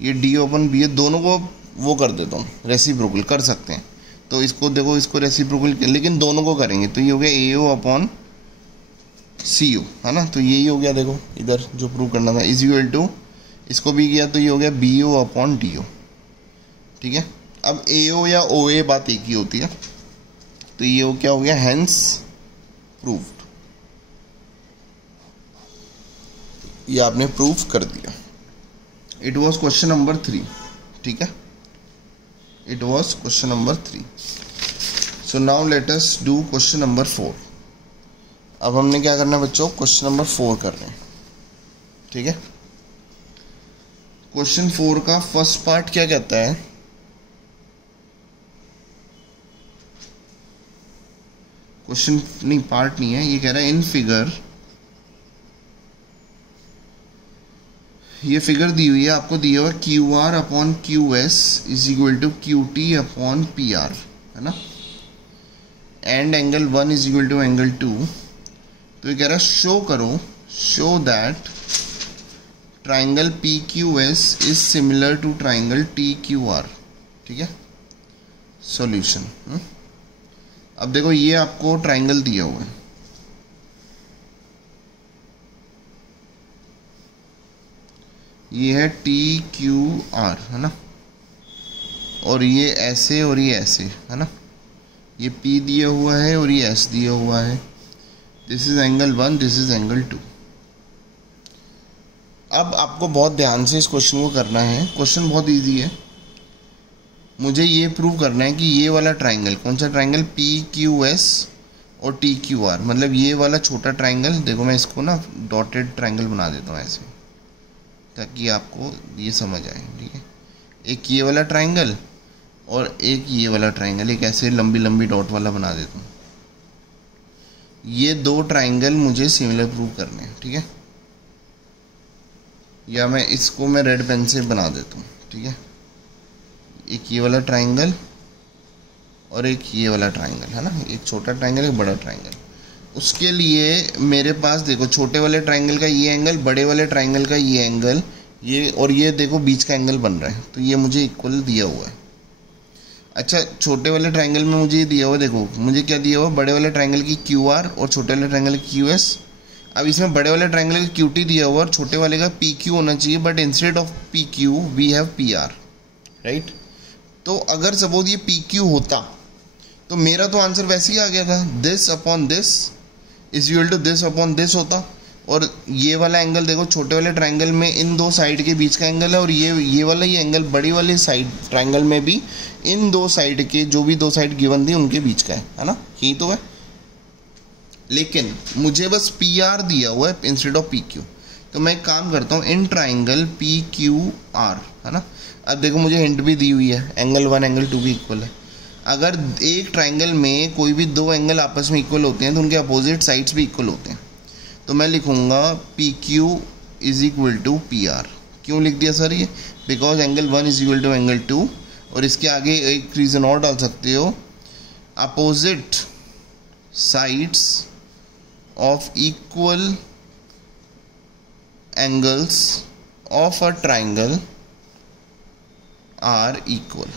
ये D O upon B O दोनों को वो कर देता हूँ, रेसिप्रोकल कर सकते हैं। तो इसको देखो, इसको रेसिप्रोकल, लेकिन दोनों को करेंगे तो ये हो गया ए ओ अपॉन सी यू, है ना। तो यही हो गया, देखो इधर जो प्रूव करना था इज इक्वल टू, इसको भी किया तो ये हो गया B O upon D O, ठीक है। अब ए ओ या ओ ए बात एक ही होती है, तो ये हो क्या हो गया, हेंस प्रूव्ड, ये आपने प्रूव कर दिया। इट वॉज क्वेश्चन नंबर 3, ठीक है, it was question number 3। So now let us do question number 4। अब हमने क्या करना है बच्चों, क्वेश्चन नंबर 4 कर रहे हैं, ठीक है। क्वेश्चन 4 का फर्स्ट पार्ट क्या कहता है, क्वेश्चन नहीं, पार्ट नहीं है, ये कह रहा है इन फिगर, ये फिगर दी हुई है, आपको दिया हुआ Q R upon Q S is equal to Q T upon P R, है ना, and angle 1 is equal to angle 2। तो ये कह रहा है शो करो, show that triangle P Q S is similar to triangle T Q R, ठीक है। सॉल्यूशन, अब देखो ये आपको ट्राइंगल दिया हुआ है, ये है टी क्यू आर, है ना, और ये ऐसे और ये ऐसे, है ना, ये P दिया हुआ है और ये S दिया हुआ है। This is angle 1, this is angle 2। अब आपको बहुत ध्यान से इस क्वेश्चन को करना है, क्वेश्चन बहुत इजी है। मुझे ये प्रूव करना है कि ये वाला ट्राइंगल, कौन सा ट्राइंगल, PQS और TQR, मतलब ये वाला छोटा ट्राइंगल, देखो मैं इसको ना डॉटेड ट्राइंगल बना देता हूँ ऐसे, ताकि आपको ये समझ आए, ठीक है। एक ये वाला ट्राइंगल और एक ये वाला ट्राइंगल, एक ऐसे लंबी लंबी डॉट वाला बना देता हूँ। ये दो ट्राइंगल मुझे सिमिलर प्रूव करने हैं, ठीक है। या मैं इसको मैं रेड पेन से बना देता हूँ, ठीक है। एक ये वाला ट्राइंगल और एक ये वाला ट्राइंगल, है ना, एक छोटा ट्राइंगल एक बड़ा ट्राइंगल। उसके लिए मेरे पास देखो छोटे वाले ट्राइंगल का ये एंगल, बड़े वाले ट्राइंगल का ये एंगल, ये और ये देखो बीच का एंगल बन रहा है, तो ये मुझे इक्वल दिया हुआ है। अच्छा, छोटे वाले ट्राइंगल में मुझे ये दिया हुआ, देखो मुझे क्या दिया हुआ, बड़े वाले ट्राइंगल की क्यू आर और छोटे वाले ट्राइंगल की क्यू एस। अब इसमें बड़े वाले ट्राइंगल का क्यू टी दिया हुआ और छोटे वाले का पी क्यू होना चाहिए, but instead of P Q we have P R, right. तो अगर सपोज ये पी क्यू होता तो मेरा तो आंसर वैसे ही आ गया था, this upon this is equal to this upon this होता। और ये वाला एंगल देखो छोटे वाले ट्राइंगल में इन दो साइड के बीच का एंगल है, और ये वाला ये एंगल बड़ी वाली साइड ट्राइंगल में भी इन दो साइड के, जो भी दो साइड गिवन थी उनके बीच का है ना, यही तो है। लेकिन मुझे बस पी आर दिया हुआ है इंस्टेड ऑफ पी क्यू, तो मैं एक काम करता हूँ, in triangle P Q are, है ना। अब देखो मुझे हिंट भी दी हुई है, एंगल 1 एंगल 2 भी इक्वल है। अगर एक ट्राइंगल में कोई भी दो एंगल आपस में इक्वल होते हैं तो उनके अपोजिट साइड्स भी इक्वल होते हैं। तो मैं लिखूंगा P Q is equal to P R. क्यों लिख दिया सर ये, because angle 1 is equal to angle 2, और इसके आगे एक रीज़न और डाल सकते हो, opposite sides of equal angles of a triangle are equal,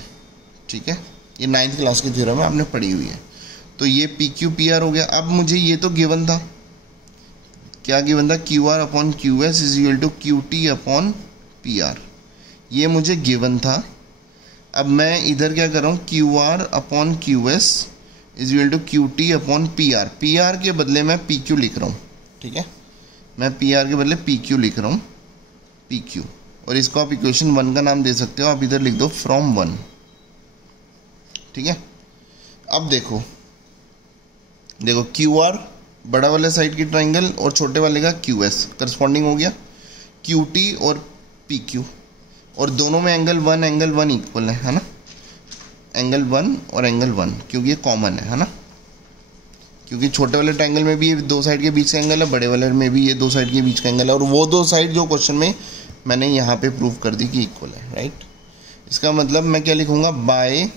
ठीक है। ये 9th क्लास की थ्योरम में आपने पढ़ी हुई है। तो ये पी क्यू पी आर हो गया। अब मुझे ये तो गिवन था, क्या गिवन था, Q R upon Q S is equal to Q T upon P R, ये मुझे गिवन था। अब मैं इधर क्या कर रहा हूँ, Q R upon Q S is equal to Q T upon P R. P R के बदले मैं पी क्यू लिख रहा हूँ, ठीक है। मैं पी आर के बदले पी क्यू लिख रहा हूँ, पी क्यू, और इसको आप इक्वेशन 1 का नाम दे सकते हो। आप इधर लिख दो फ्रॉम 1, ठीक है। अब देखो क्यू आर बड़ा वाले साइड की ट्राइंगल और छोटे वाले का क्यू एस करस्पॉन्डिंग हो गया, क्यू टी और पी क्यू, और दोनों में एंगल 1 इक्वल है ना, एंगल 1 और एंगल 1, क्योंकि ये कॉमन है ना, क्योंकि छोटे वाले ट्राइंगल में भी ये दो साइड के बीच का एंगल है, बड़े वाले में भी ये दो साइड के बीच का एंगल है, और वो दो साइड जो क्वेश्चन में मैंने यहाँ पे प्रूव कर दी कि इक्वल है, राइट। इसका मतलब मैं क्या लिखूँगा, by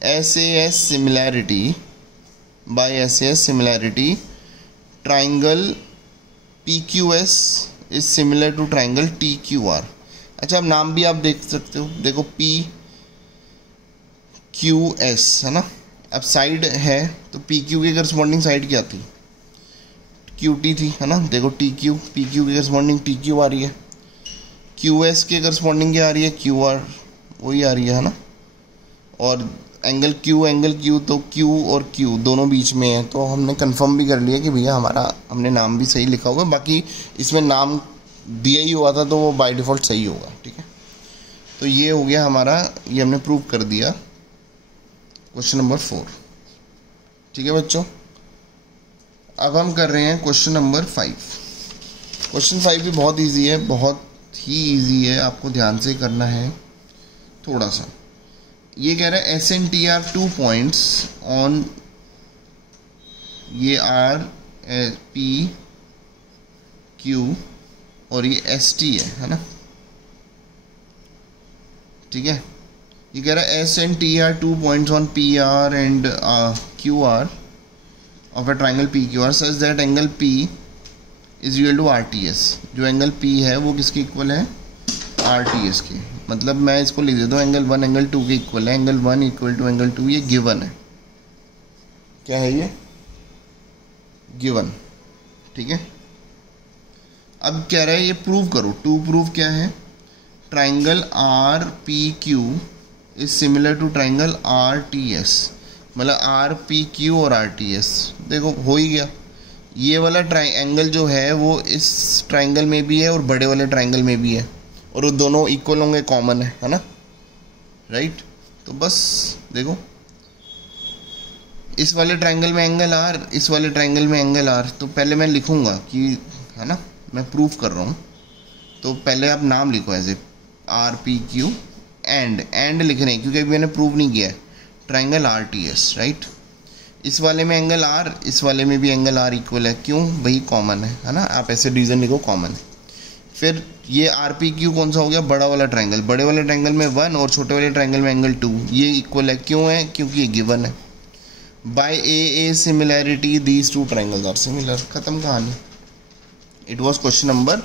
SAS similarity triangle PQS is similar to triangle TQR। अच्छा, अब नाम भी आप देख सकते हो, देखो PQS है ना। अब साइड है तो PQ की करस्पॉन्डिंग साइड क्या थी, क्यू टी थी, है ना, देखो टी क्यू, पी क्यू के करस्पॉन्डिंग टी क्यू आ रही है, क्यू एस के करस्पॉन्डिंग क्या आ रही है, क्यू आर वही आ रही है ना, और एंगल क्यू तो क्यू और क्यू दोनों बीच में है, तो हमने कंफर्म भी कर लिया कि भैया हमारा हमने नाम भी सही लिखा हुआ है, बाकी इसमें नाम दिया ही हुआ था तो वो बाय डिफ़ॉल्ट सही होगा, ठीक है। तो ये हो गया हमारा, ये हमने प्रूव कर दिया क्वेश्चन नंबर 4, ठीक है बच्चों। अब हम कर रहे हैं क्वेश्चन नंबर 5। क्वेश्चन 5 भी बहुत इजी है, बहुत ही इजी है, आपको ध्यान से करना है थोड़ा सा। ये कह रहा है S and T are 2 points on, ये आर पी क्यू और ये एस टी है ना, ठीक है। ये कह रहा है S and T are 2 points on P R and Q R of a triangle P Q R such that angle P is equal to R T S. जो एंगल पी है वो किसके इक्वल है, आर टी एस के। मतलब मैं इसको लिख देता हूँ एंगल 1 एंगल 2 के इक्वल है, एंगल 1 इक्वल टू एंगल 2, ये गिवन है, क्या है ये, गिवन, ठीक है। अब कह रहा है ये प्रूव करो, टू प्रूव क्या है, triangle R P Q is similar to triangle R T S, मतलब आर पी क्यू और आर टी एस। देखो हो ही गया, ये वाला एंगल जो है वो इस ट्राइंगल में भी है और बड़े वाले ट्राइंगल में भी है, और वो दोनों इक्वल होंगे, कॉमन है ना, राइट। तो बस देखो, इस वाले ट्राइंगल में एंगल आर, इस वाले ट्राइंगल में एंगल आर, तो पहले मैं लिखूंगा कि, है ना, मैं प्रूफ कर रहा हूँ, तो पहले आप नाम लिखो as a R P Q and लिख रहे हैं क्योंकि अभी मैंने प्रूव नहीं किया है, triangle R T S, right. इस वाले में एंगल आर, इस वाले में भी एंगल आर इक्वल है, क्यों भाई, कॉमन है ना, आप ऐसे रीजन लिखो, कॉमन है। फिर ये आर पी क्यू कौन सा हो गया, बड़ा वाला ट्राइंगल, बड़े वाले ट्राइंगल में 1 और छोटे वाले ट्राइंगल में एंगल 2, ये इक्वल है, क्यों है, क्योंकि ये गिवन है। By a similarity these 2 triangles are similar, खत्म कहानी। इट वॉज क्वेश्चन नंबर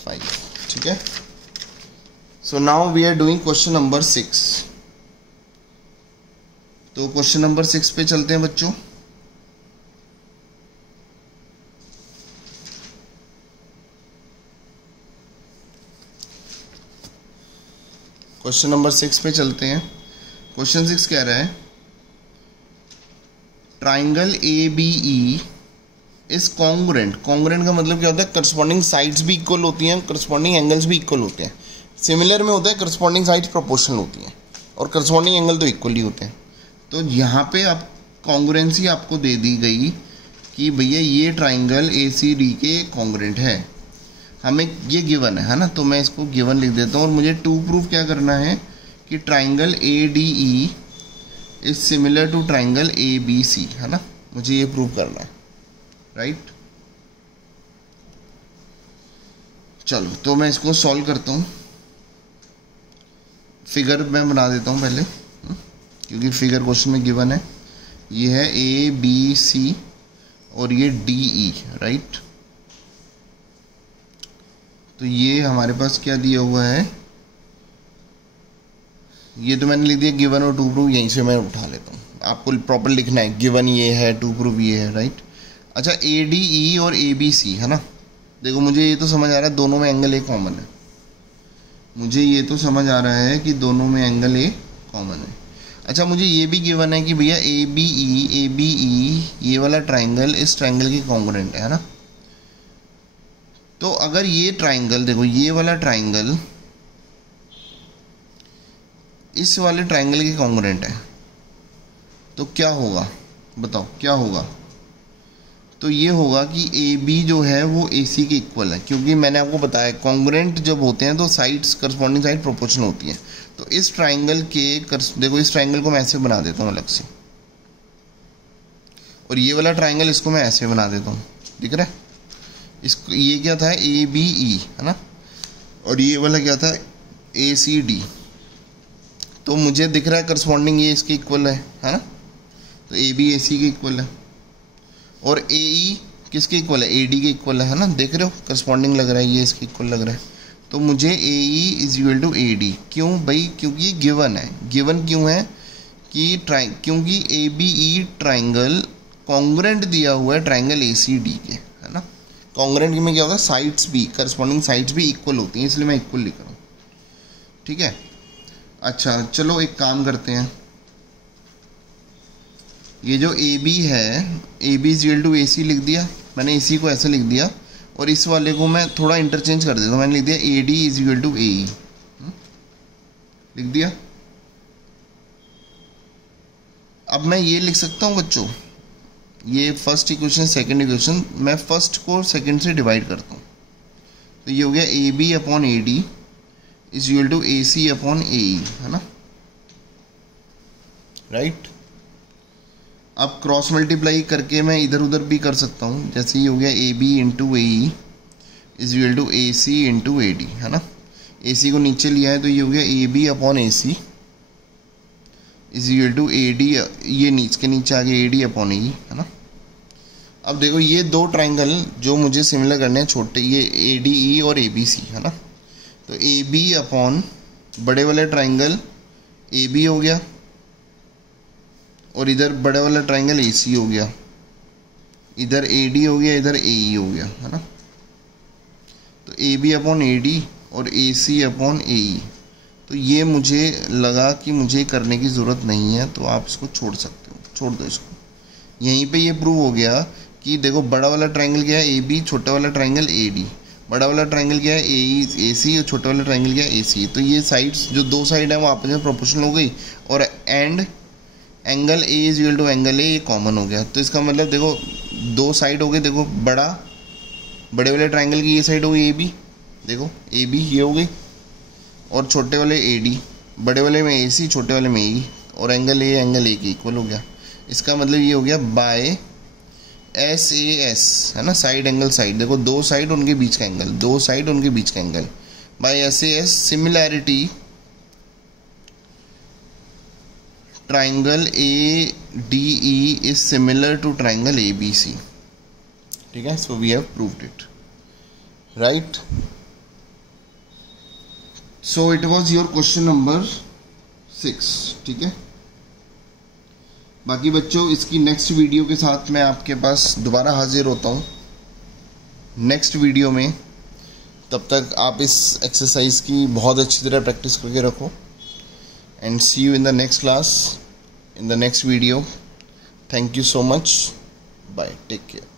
5, ठीक है। So now we are doing question number 6। तो क्वेश्चन नंबर 6 पे चलते हैं बच्चों। क्वेश्चन नंबर 6 पे चलते हैं। क्वेश्चन 6 कह रहा है triangle A B E is congruent. Congruent का मतलब क्या होता है, करस्पॉन्डिंग साइड्स भी इक्वल होती हैं, करस्पॉन्डिंग एंगल्स भी इक्वल होते हैं। सिमिलर में होता है करस्पॉन्डिंग साइड्स प्रोपोर्शनल होती हैं और करस्पॉन्डिंग एंगल तो इक्वल ही होते हैं। तो यहाँ पे आप कॉन्ग्रुएंसी आपको दे दी गई कि भैया ये ट्राइंगल ए सी डी के कॉन्ग्रुएंट है, हमें ये गिवन है ना, तो मैं इसको गिवन लिख देता हूँ। और मुझे टू प्रूफ क्या करना है कि triangle A D E is similar to triangle A B C, है ना, मुझे ये प्रूव करना है, राइट। चलो तो मैं इसको सॉल्व करता हूँ, फिगर मैं बना देता हूँ पहले, क्योंकि फिगर क्वेश्चन में गिवन है। ये है ए बी सी और ये डी ई, राइट। तो ये हमारे पास क्या दिया हुआ है, ये तो मैंने लिख दिया गिवन और टू प्रूफ, यहीं से मैं उठा लेता हूँ, आपको प्रॉपर लिखना है, गिवन ये है, टू प्रूफ ये है, राइट। अच्छा ए डी ई और ए बी सी, है ना, देखो मुझे ये तो समझ आ रहा है दोनों में एंगल ए कॉमन है, मुझे ये तो समझ आ रहा है कि दोनों में एंगल ए कॉमन है। अच्छा मुझे ये भी गिवन है कि भैया ए बी ई ये वाला ट्राइंगल इस ट्राइंगल की कॉन्ग्रुएंट है ना। तो अगर ये ट्राइंगल, देखो ये वाला ट्राइंगल इस वाले ट्राइंगल की कॉन्ग्रुएंट है, तो क्या होगा बताओ, क्या होगा। तो ये होगा कि ए बी जो है वो ए सी के इक्वल है, क्योंकि मैंने आपको बताया कॉन्ग्रुएंट जब होते हैं तो साइड्स, करस्पॉन्डिंग साइड प्रोपोर्शनल होती हैं। तो इस ट्राइंगल के देखो इस ट्राइंगल को मैं ऐसे बना देता हूँ अलग से, और ये वाला ट्राइंगल इसको मैं ऐसे बना देता हूँ, दिख रहा है। इसको ये क्या था, ए बी ई, है ना, और ये वाला क्या था, ए सी डी। तो मुझे दिख रहा है करस्पॉन्डिंग ये इसके इक्वल है ना। तो ए बी ए सी के इक्वल है, और ए ई किसके इक्वल है, ए डी के इक्वल है ना, देख रहे हो करस्पॉन्डिंग लग रहा है, ये इसके इक्वल लग रहा है। तो मुझे A E is equal to A D, क्यों भाई, क्योंकि ये गिवन है। गिवन क्यों है कि क्योंकि A B E triangle congruent दिया हुआ है ट्राइंगल ए सी डी के, है ना। कॉन्ग्रेंट में क्या होता है, साइड्स भी, करस्पॉन्डिंग साइड्स भी इक्वल होती हैं, इसलिए मैं इक्वल लिख रहा हूँ। ठीक है, अच्छा चलो एक काम करते हैं, ये जो ए बी है, A B is equal to A C लिख दिया मैंने, ए सी को ऐसे लिख दिया, और इस वाले को मैं थोड़ा इंटरचेंज कर देता हूँ, मैंने लिख दिया A D is equal to A E, लिख दिया। अब मैं ये लिख सकता हूँ बच्चों, ये फर्स्ट इक्वेशन सेकंड इक्वेशन, मैं फर्स्ट को सेकंड से डिवाइड करता हूँ, तो ये हो गया A B upon A D is equal to A C upon A E, है ना, राइट। अब क्रॉस मल्टीप्लाई करके मैं इधर उधर भी कर सकता हूँ, जैसे ये हो गया A B into A E is equal to A C into A D, है ना। ए सी को नीचे लिया है तो ये हो गया A B upon A C is equal to A D, ये नीचे के नीचे आ गया A D upon A E, है ना। अब देखो ये दो ट्राइंगल जो मुझे सिमिलर करने हैं छोटे, ये ए डी ई और ए बी सी, है ना, तो ए बी अपॉन बड़े वाले ट्राइंगल ए बी हो गया, और इधर बड़े वाला ट्राइंगल ए सी हो गया, इधर ए डी हो गया, इधर ए ई हो गया, है ना। तो A B upon A D और ए सी अपॉन ए ई, तो ये मुझे लगा कि मुझे करने की ज़रूरत नहीं है, तो आप इसको छोड़ सकते हो, छोड़ दो इसको। यहीं पे ये प्रूव हो गया कि देखो बड़ा वाला ट्राइंगल क्या है ए बी, छोटा वाला ट्राइंगल ए डी, बड़ा वाला ट्राइंगल क्या है ए सी, और छोटा वाला ट्राइंगल क्या है ए सी। तो ये साइड्स जो दो साइड है वो आपस में प्रोपोर्शनल हो गई, और and angle A is equal to angle A, ये कॉमन हो गया। तो इसका मतलब देखो दो साइड हो गए, देखो बड़े वाले ट्राइंगल की ये साइड हो गई ए बी, देखो ए बी ये हो गई, और छोटे वाले ए डी, बड़े वाले में ए सी, छोटे वाले में ई, और एंगल ए के इक्वल हो गया। इसका मतलब ये हो गया बाय एस ए एस, है ना, साइड एंगल साइड, देखो दो साइड उनके बीच का एंगल, दो साइड उनके बीच का angle, by S A S similarity triangle A D E is similar to triangle A B C. ठीक है, so we have proved it, right. So it was your question number 6। ठीक है, बाकी बच्चों इसकी नेक्स्ट वीडियो के साथ मैं आपके पास दोबारा हाजिर होता हूँ नेक्स्ट वीडियो में। तब तक आप इस एक्सरसाइज की बहुत अच्छी तरह प्रैक्टिस करके रखो, and see you in the next class, in the next video. Thank you so much. Bye. Take care.